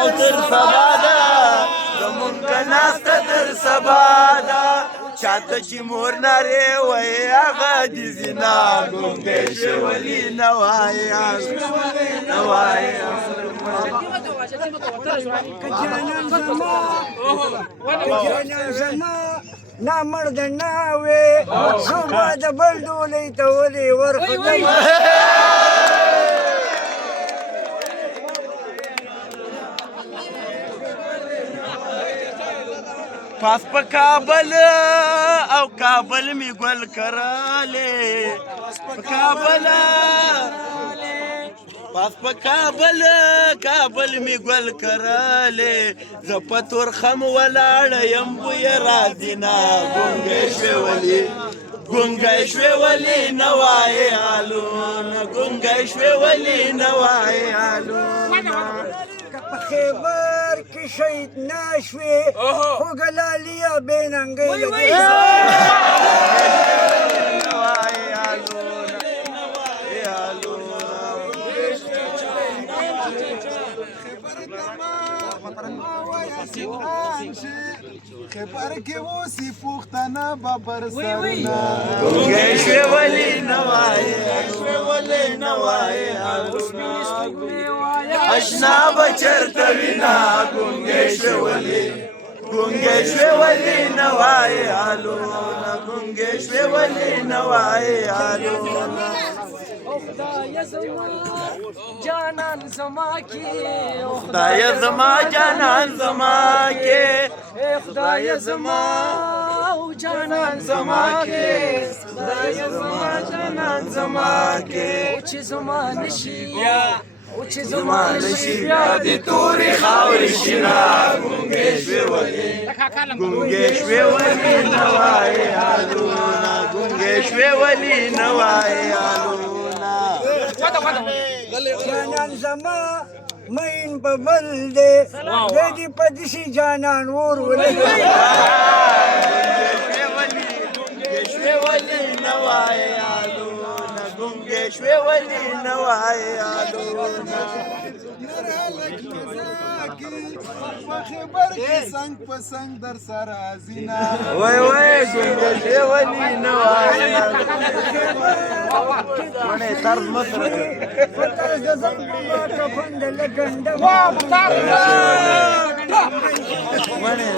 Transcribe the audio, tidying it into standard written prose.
او تر سبا ده زمونږ ناسته تر سبا ده چاته چې مور نارې وایي هغه دې زنا ګونګی شولي نه وایي نامرد ناوې زما د بل ډولۍ ته ولې ورخدم پاس په کابل او کابل می ګل کراله په کابل پاس په کابل می ګل کراله زه په تورخم ولاړه یم بوی راځي نه ګونګی شوې ولې نه وایې حالونه ګونګی شوې ولې نه وایې حالونه په خیبر کې شهید نشوې خو ګلالیا بې ننګۍ لګوي خبر کې اوسې پوښتنه به پر سر نه ګونګی شوې ولې نه وایې اشنا به چېرته وینه ګونګی شوې ولې نه وایې حالونه ګونګی شوې ولې نه وایې حالونه خدای زما جانان زما کې خدای زما جانان زما کې خدای زما جانان زما کې خدای زما جانان زما کې چې زما نشي او چې زما نشي بیا د تورې خاورې شینه ګونګی شوې ولې نه وایې حالونه ګونګی شوې ولې نه وایې حالونه جانان زما مین په بل دی دې په دسي جانان ور ولګوي ګونګی شوې ولې نه وایې حالونه ګونګی شوې ولې نه وایې حالونه په خبر کې څنګ په څنګ در سره ازینا وای ګونګی شوې ولې نه وایې ونه طرز مصر په طرز د زلمه کفن د لګنده ونه